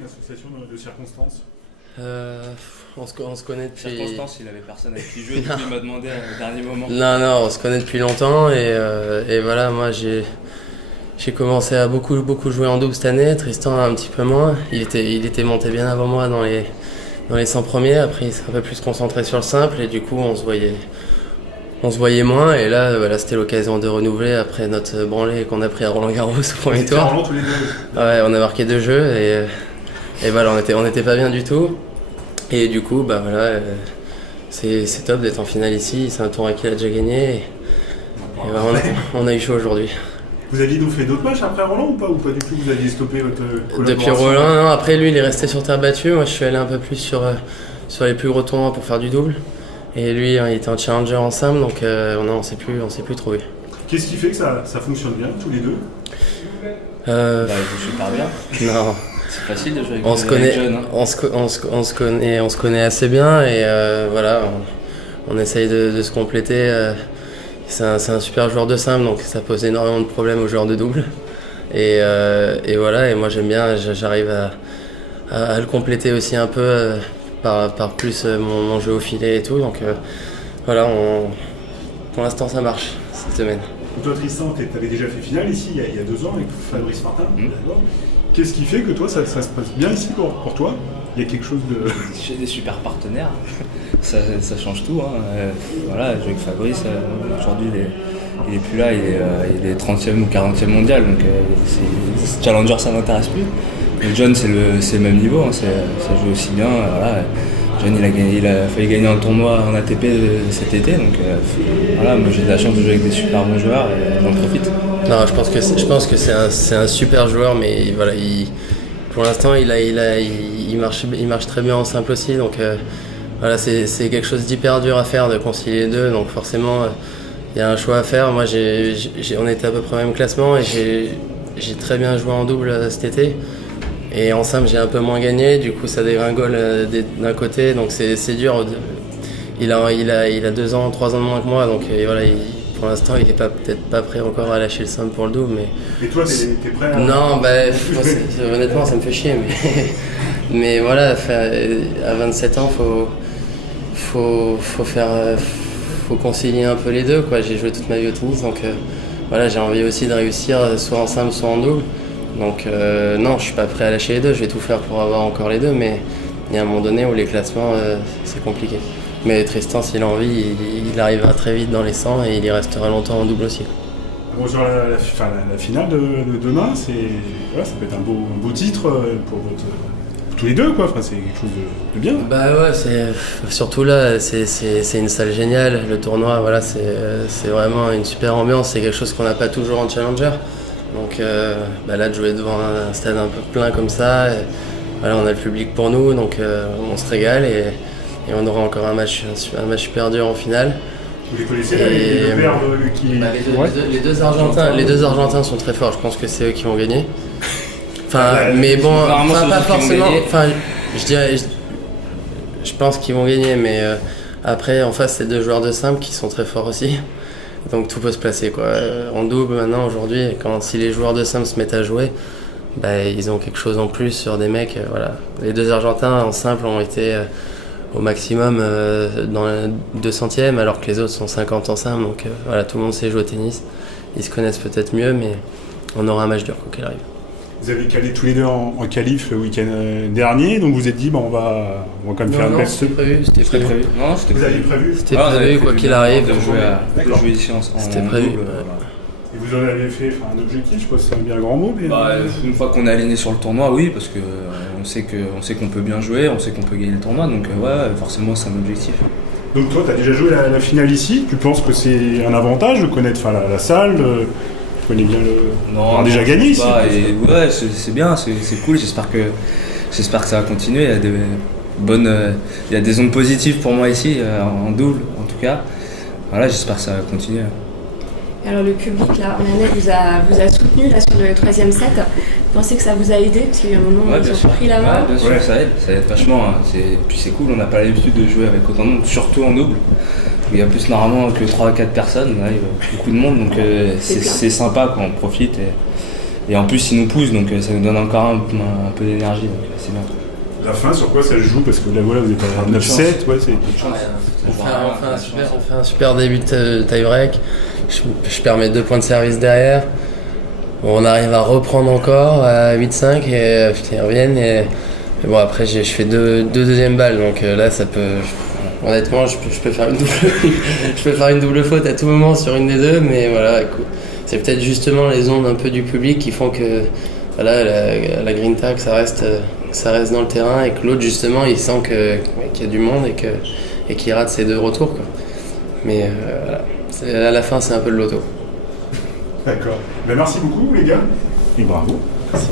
une association de circonstances? On se connaît depuis... Circonstance, il avait personne avec qui jouer, du coup il m'a demandé au dernier moment. Non, on se connaît depuis longtemps et voilà, moi j'ai commencé à beaucoup jouer en double cette année, Tristan un petit peu moins. Il était monté bien avant moi dans les 100 premiers, après il s'est un peu plus concentré sur le simple et du coup on se voyait moins et là voilà, c'était l'occasion de renouveler après notre branlée qu'on a pris à Roland-Garros au premier tour. Roland tous les deux. Ouais, on a marqué 2 jeux et voilà, on était pas bien du tout. Et du coup, bah voilà, c'est top d'être en finale ici, c'est un tournoi qu'il a déjà gagné et voilà, on a eu chaud aujourd'hui. Vous aviez donc fait d'autres matchs après Roland ou pas du tout? Vous aviez stoppé votre collaboration? Depuis Roland, non, après lui il est resté sur terre battue, moi je suis allé un peu plus sur les plus gros tournois pour faire du double. Et lui il était en challenger en simple, donc on s'est plus trouvé. Qu'est-ce qui fait que ça fonctionne bien tous les deux? Bah, il joue super bien. Non. C'est facile de jouer avec On les jeunes. Hein. On se connaît assez bien et voilà, on essaye de se compléter. C'est un super joueur de simple, donc ça pose énormément de problèmes aux joueurs de double. Et voilà, et moi j'aime bien, j'arrive à le compléter aussi un peu par plus mon jeu au filet et tout. Donc voilà, pour l'instant ça marche cette semaine. Toi Tristan, tu avais déjà fait finale ici il y a 2 ans avec Fabrice Martin. Qu'est-ce qui fait que toi ça se passe bien ici pour toi? Il y a quelque chose de... J'ai des super partenaires, ça change tout. Hein. Voilà, je joue avec Fabrice, aujourd'hui il est plus là, il est 30e ou 40e mondial, donc Challenger ça m'intéresse plus. Mais John c'est le même niveau, hein, ça joue aussi bien. Voilà. John il a failli gagner un tournoi en ATP cet été, donc voilà, moi j'ai de la chance de jouer avec des super bons joueurs et j'en profite. Non, je pense que c'est un super joueur, mais voilà, pour l'instant il marche très bien en simple aussi, donc voilà, c'est quelque chose d'hyper dur à faire de concilier les deux, donc forcément il y a un choix à faire. Moi on était à peu près au même classement et j'ai très bien joué en double cet été. Et en simple, j'ai un peu moins gagné, du coup ça dégringole d'un côté, donc c'est dur. Il a 2 ans, 3 ans de moins que moi, donc voilà, pour l'instant il n'est peut-être pas prêt encore à lâcher le simple pour le double. Mais et toi, t'es prêt à... Non, honnêtement ça me fait chier, mais voilà, à 27 ans, faut concilier un peu les deux, quoi. J'ai joué toute ma vie au tennis, donc voilà, j'ai envie aussi de réussir soit en simple, soit en double. Donc non, je suis pas prêt à lâcher les deux, je vais tout faire pour avoir encore les deux, mais il y a un moment donné où les classements, c'est compliqué. Mais Tristan, s'il a envie, il arrivera très vite dans les 100 et il y restera longtemps en double aussi. Bon, sur la finale de demain, voilà, ça peut être un beau titre pour tous les deux, quoi. Enfin, c'est quelque chose de bien. Bah ouais, surtout là, c'est une salle géniale. Le tournoi, voilà, c'est vraiment une super ambiance. C'est quelque chose qu'on n'a pas toujours en challenger. Donc là, de jouer devant un stade un peu plein comme ça, voilà, on a le public pour nous, donc on se régale et on aura encore un match super dur en finale. Vous les connaissez, les deux paires qui... Les deux Argentins sont très forts, je pense que c'est eux qui vont gagner. Enfin, mais bon, pas forcément. Enfin, je pense qu'ils vont gagner, mais après, en face, c'est 2 joueurs de simple qui sont très forts aussi. Donc tout peut se placer, quoi. En double maintenant aujourd'hui, si les joueurs de simple se mettent à jouer, bah, ils ont quelque chose en plus sur des mecs. Voilà. Les 2 Argentins en simple ont été au maximum dans le 200e, alors que les autres sont 50 en simple. Donc voilà, tout le monde sait jouer au tennis. Ils se connaissent peut-être mieux, mais on aura un match dur quoi qu'il arrive. Vous avez calé tous les deux en qualif le week-end dernier, donc vous êtes dit, on va quand même faire une belle... C'était prévu. Non, c'était Vous aviez prévu? C'était prévu, quoi qu'il arrive. De jouer ici en C'était prévu. double, Et vous en avez fait un objectif, je pense que c'est un bien grand mot, mais... Une fois qu'on est aligné sur le tournoi, oui, parce que on sait qu'on peut bien jouer, on sait qu'on peut gagner le tournoi, donc ouais, forcément c'est un objectif. Donc toi, tu as déjà joué la finale ici, tu penses que c'est un avantage de connaître la salle, tu connais bien le... Non, déjà gagné ici. Ouais, c'est bien, c'est cool, j'espère que ça va continuer, il y a des ondes positives pour moi ici, en double en tout cas. Voilà, j'espère que ça va continuer. Alors le public là, vous a soutenu là sur le 3e set. Vous pensez que ça vous a aidé parce qu'il y a un moment où ils ont pris la main? Bien sûr, ça aide vachement. Hein. Puis c'est cool, on n'a pas l'habitude de jouer avec autant de monde, surtout en double. Il y a plus normalement que 3 à 4 personnes, là, il y a beaucoup de monde, donc c'est sympa quand on profite Et en plus, il nous pousse, donc ça nous donne encore un peu d'énergie, donc c'est bien. La fin, sur quoi ça se joue? Parce que là, voilà, vous êtes à 9-7, ouais, c'est... On fait un super début de tie-break. Je perds mes 2 points de service derrière. On arrive à reprendre encore à 8-5 et ils reviennent. Et bon, après, je fais deux deuxièmes balles, donc là, ça peut... Honnêtement, je peux faire une double, je peux faire une double faute à tout moment sur une des deux, mais voilà, écoute, c'est peut-être justement les ondes un peu du public qui font que voilà, la green tag, ça reste dans le terrain et que l'autre, justement, il sent qu'il y a du monde et qu'il rate ses 2 retours, quoi. Mais voilà, à la fin, c'est un peu le loto. D'accord. Ben, merci beaucoup, les gars. Et bravo. Merci.